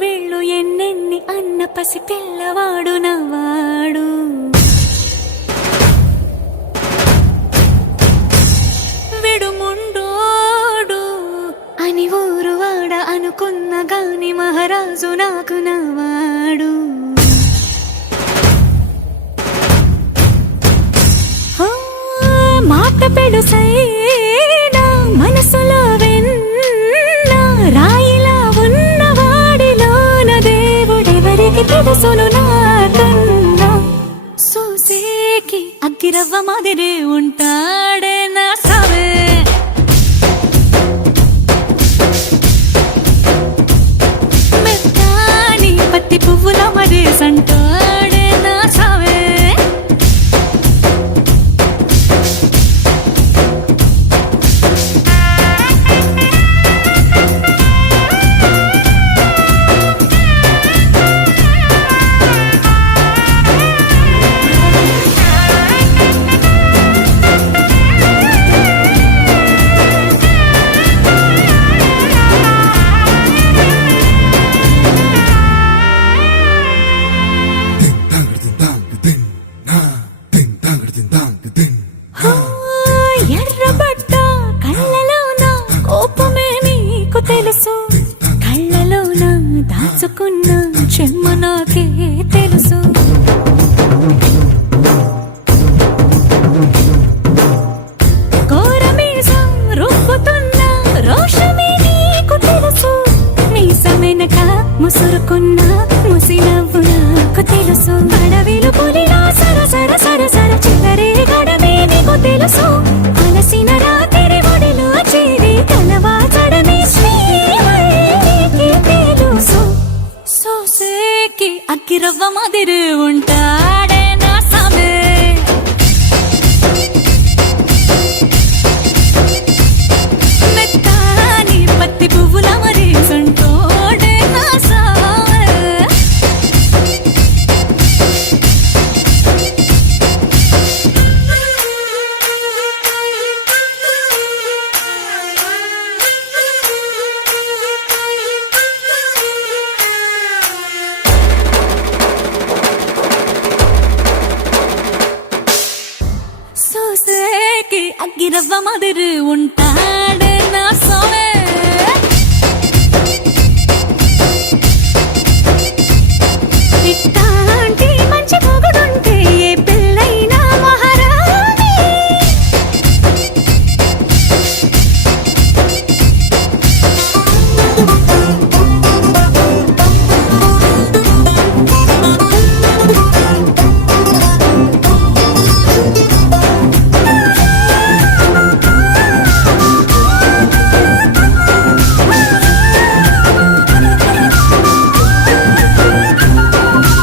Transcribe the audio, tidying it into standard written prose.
వేళ్ళు ఎన్నెన్ని అన్న పసి పిల్లవాడు నవాడు. విడుముండోడు అని ఊరు వాడ అనుకున్న గాని మహారాజు నాకు నవాడు. మాట పెడుసైనా మనసులో వెన్న రాయిలా ఉన్నవాడిలోన దేవుడెవరికి తెలుసును నాకన్నా. సూసేకి అగ్గిరవ్వ మాదిరి ఉంటాడే నా సావే. మెత్తాని పత్తి పువ్వుల మరి సంటాడే నా సావే. ఎర్రబడ్డ కళ్ళలోన కోపమే నీకు తెలుసు, కళ్ళలోన దాచుకున్న చెమ్మ నాకే తెలుసు. కోరమీసం రుబ్బుతున్న రోషమే నీకు తెలుసు, మీసమెనక ముసురుకున్న ముసినవ్వు నాకు తెలుసు. అడవిలు పులిలా సరసర సరసర చివరే గడమే నీకు తెలుసు. అలసిన రాత్రి ఒడిలో చేరి కలవాచడమే శ్రీవల్లికి తెలుసు. సోసేకి అగ్గిరవ్వ మాదిరి ఉంటాడే నా సామే. మెత్తాని పత్తి పువ్వుల మరి సంటోడే నా సామే. సోసేకి అగ్గిరవ్వ మాదిరి ఉంటా